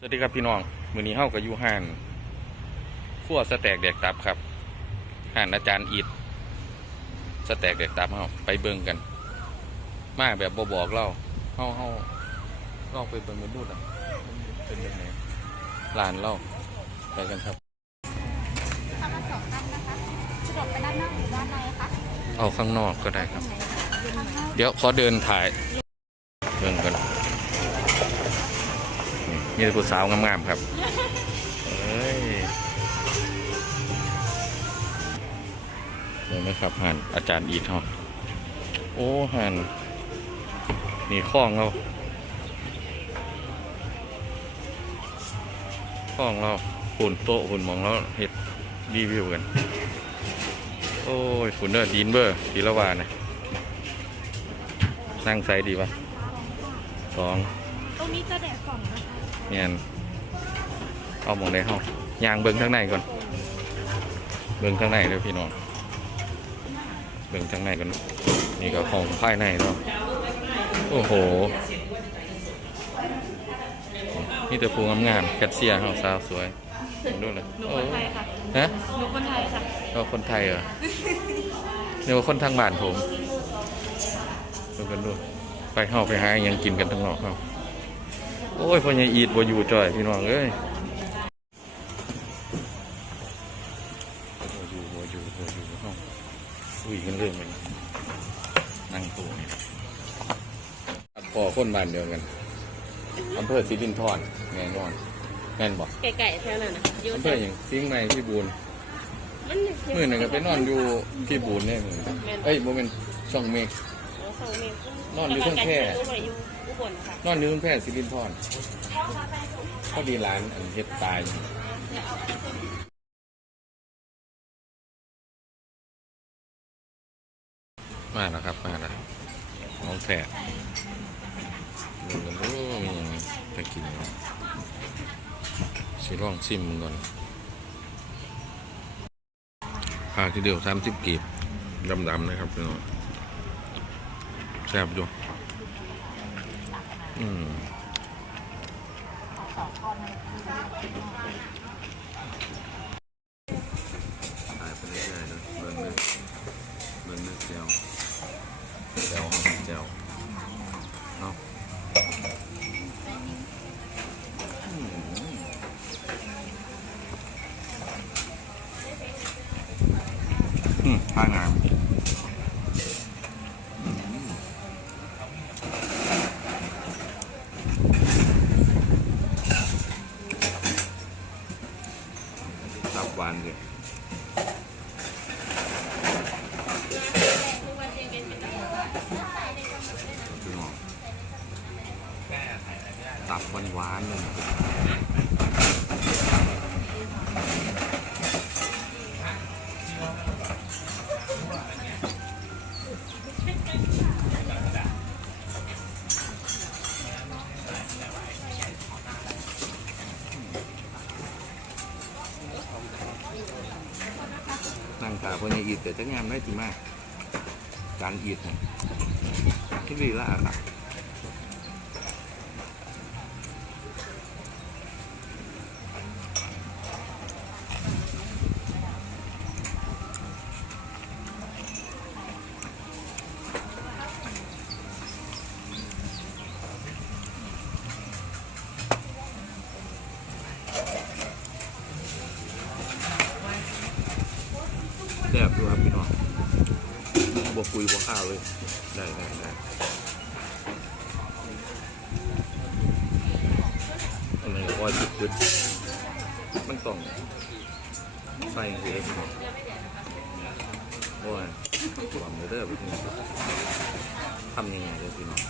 สวัสดีครับพี่น้อง มือนี้เฮากับยูห่านขั้วสแต็กแดกตับครับห่านอาจารย์อีดสแต็กแดกตับเฮาไปเบิ่งกัน มาแบบบ่บอกเราเฮาเฮาลองไปเบิ่งกันดูนะเป็นยังไงร้านเราไปกันครับทำมาสองท่านนะคะสะดวกไปด้านนอกหรือด้านในคะเอาข้างนอกก็ได้ครับข้างนอกเดี๋ยวขอเดินถ่ายเบิ่งกันนี่ มีแต่ผู้สาวงามๆครับเอ้ยเห็นไหมครับหันอาจารย์อีทเฮาโอ้หันนี่ข้องเราข้องเราหุ่นโต๊ะหุ่นมองเราเห็ดรีวิวกัน โอ้ยฝุ่นเดอร์ดีนเบอร์ทีละวานะนั่งไซส์ดีปะสองตรงนี้จะแดดสองนะคะ เนียนเอาหมองได้ห้องยางเบิ้งข้างในก่อน เบิ้งข้างในเลยพี่น้องเบิ้งข้างในกันนี่ก็ของภายในเนาะโอ้โหนี่แต่ภูงามๆแคทเซียเฮาสาวสวยเห็นดูเลยหนูคนไทยค่ะฮะหนูคนไทยค่ะก็คนไทยเหรอเรียกว่าคนทางบ้านผมดูกันดูไปเฮาไปหาอิหยังกินกันทั้งนอกเฮา โอ้ยพ่อใหญ่อีดบ่อยู่จ่อยพี่น้องเอ้ยบ่อยู่บ่อยู่บ่อยู่เฮาคุยกันเรื่องมันนั่งตัวนี่พอคนบ้านเดียวกันอำเภอศรีดินทรแน่นอนแม่นบ่ไก่ๆแถวนั้นนะคะอยู่อำเภอหยังซิงใหม่พี่บูนมันมื่อหนึ่งก็ไปนอนอยู่ที่บูนเนี่ยมึงเอ้ยโมเมนช่องเมฆสองเมตรนอนอยู่ข้างแคร่ อุบลค่ะนอนอยู่แพร่สิรินทรพอดีร้านอันเฮ็ดตายมาแล้วครับมาแล้วน้องแฝดดูกันดูมีหยังจะกินเนาะสิลองชิมมึงก่อนค่าที่เดียวสามสิบกีบดำๆนะครับพี่น้องแซ่บอยู่ อืมถ่ายไปเรื่อยๆเลยเบิ่งเลยเบิ่งเลยเจียวเจียวเอาเจียวเอาอืมอืมท่างามอืม ตับ แต่จะงามได้จีมาก การอีดเนี่ยที่ดีละครับ แซ่บดูครับพี่น้องบวคุยบวกข้าวเลย ได้ได้ได้อันนี้ก็ว่าจุดจุดมันต้องใส่เสียพี่น้องโอ้ยหวังเยเด้อพี่น้องทำยังไงเลยพี่น้อง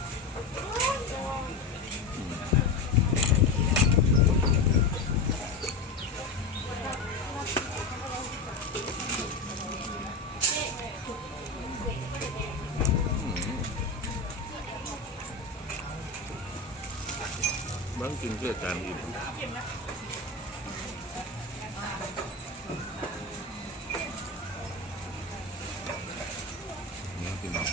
บางกินเพื่อการอื่นนี่พี่น้อง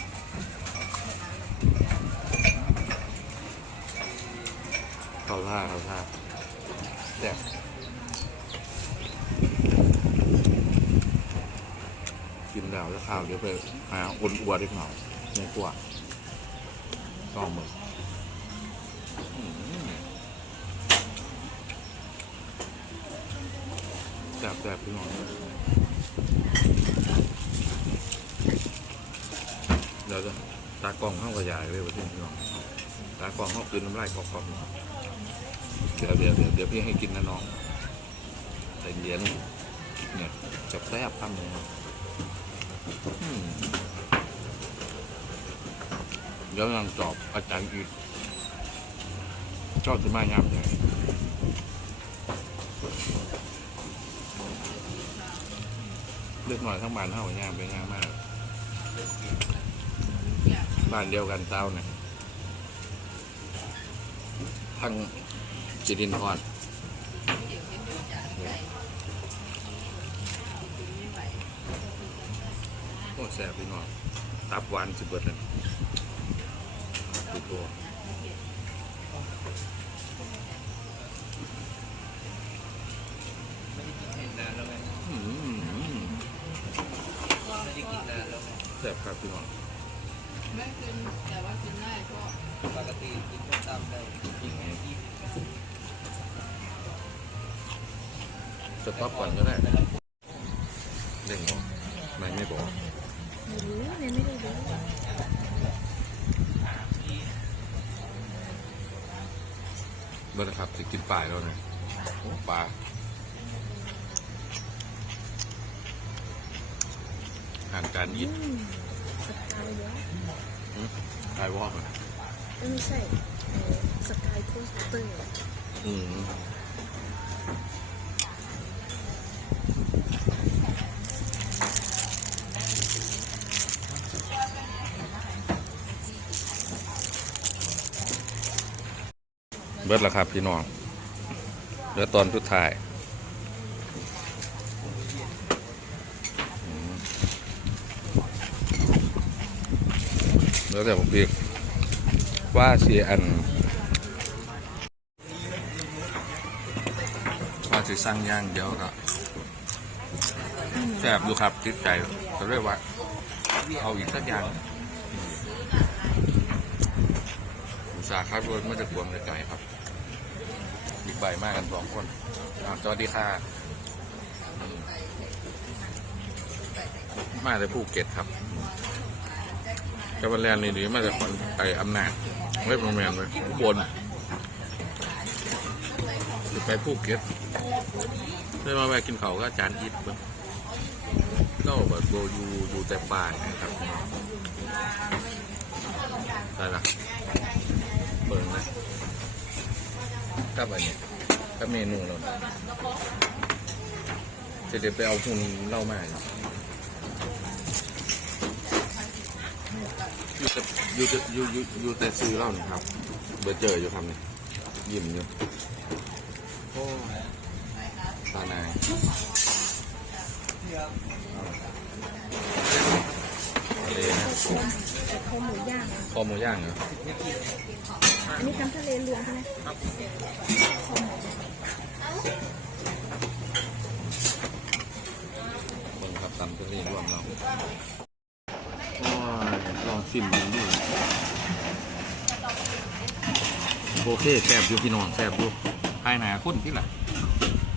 เข้าท่าเข้าท่าแซ่บกินแล้วข้าวเดี๋ยวไปหาคนอ้วนอีกหน่อยในกว่าต้องมือ ซ่บแซ่บพี่น้องเดี๋ยวจะตากล้องเข้ากระยายเลยวันที่พี่น้องตากล้องเข้าคืนน้ำลายกอบๆเดี๋ยวเดี๋ยวเดี๋ยวเดี๋ยวพี่ให้กินนะน้องแต่เย็นเนี่ยจับแซ่บทำเลยครับอืมเดี๋ยวยังจอบอาจารย์อีกชอบจะมางามใจเลือกหน่อยทั้งบ้านเท่างามไปงามมากบ้านเดียวกันเต้าเนี่ยทางจิรินทรโอ้แซ่บพี่น้องตับหวานสิบเบิดเลยดูตัวอืม แซ่บครับพี่น้องไม่กินแต่ว่ากินได้ก็ปกติกินส้มตำได้กินแค่ที่สต็อปก่อนก็ได้เร่งบอกไม่ไม่บอกไม่รู้เลยไม่ได้รู้เบอร์ครับจะกินปลาแล้วนะปลา อาหารการยิดอืมสกายเดี๋ยวกายวอกอะเอ้ยไม่ใช่เอ่อสกายโพสเตอร์อืมเบิดแล้วครับพี่น้องเหลือตอนสุดท้าย เหลือแต่ผมอีกว่าเสียอันว่าจะสร้างย่างเดียวก็แซ่บอยู่ครับติดใจก็เลยว่าเอาอีกสักอย่างอุตสาห์ครับรถไม่จะกวงไกลๆครับบิ๊กใบมากกันสองคนสวัสดีค่ะมาจากภูเก็ตครับ กับวันแรกนี่ดีมาจากคนไปอำนาจไม่ประมาณเลยอุบนไปภูเก็ตได้มาแวะกินเขาก็จานอิดเบิ้งก็แบบโบยูอยู่แต่ป่านะครับได้ละเปิดนะกับอันนี้กับเมนูเราจะเดี๋ยวไปเอาพุงเล่ามา อยู่แต่อยู่แต่อยู่อยู่อยู่แต่ซื้อเหล่านี่ครับเบอร์เจออยู่ครับนี่ยิ้มอยู่โอ้ตาหนายทะเลนะแต่คอหมูย่าง คอหมูย่างเหรอ อันนี้น้ำทะเลรวมใช่ไหมคอหมู เบิ่งครับตำทะเลรวมเราโอ้ยิมดูดิโอเคแซ่บอยู่พี่น้องแซ่บอยู่ภายหนาคนที่หละ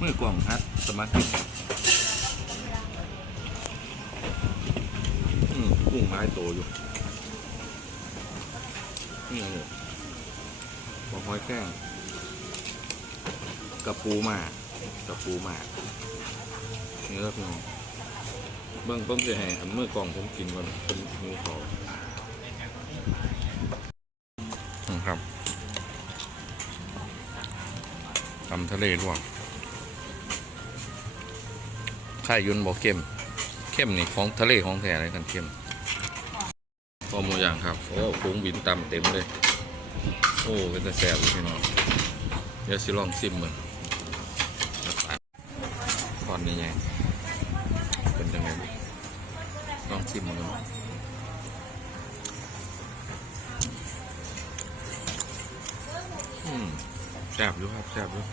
มือกล่องฮัดสมาธิอืมกุ้งไม้โตอยู่นี่ไงบอกหอยแข้งกระปูมากระปูมากนี่แล้วพี่น้องเบิ้งเบิ้งจะให้อันมือกล่องผมกินก่อนเป็นมือขออืำทะเลร่วงไข่ยุนบอกเข้ม เข้มนี่ของทะเลของแท้อะไรกันเข้มพอหมูย่างครับ โอ้ฟุ้งบินตำเต็มเลย โอ้ เป็นตะแสบพี่น้องเดี๋ยวสิลองซิมมึงตอนนี้ไงเป็นยังไงลองซิมมึงเนาะอืมแซ่บอยู่ครับแซ่บอยู่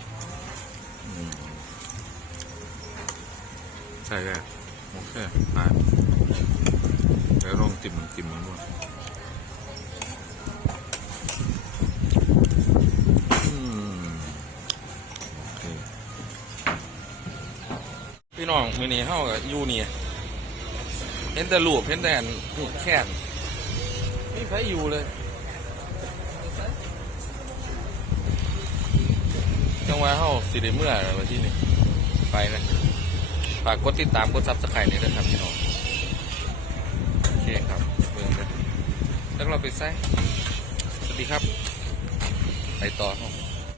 ใช่แล้โอเคผ่านเดี๋ยวลองจิ้มจิ้มมันด้วยพี่น้องมือนี้เฮากับยูนี่เห็นแต่รูปเห็นแต่หูแค้นไม่ใครอยู่เลย จังหวะเฮาสิได้เมื่ออะไรวันที่นี่ไปนะฝากกดติดตามกดซับสไครต์นี่ด้วยครับพี่น้องโอเคครับเบิ่งกันแล้วเราไปไซสวัสดีครับ ไปต่อครับ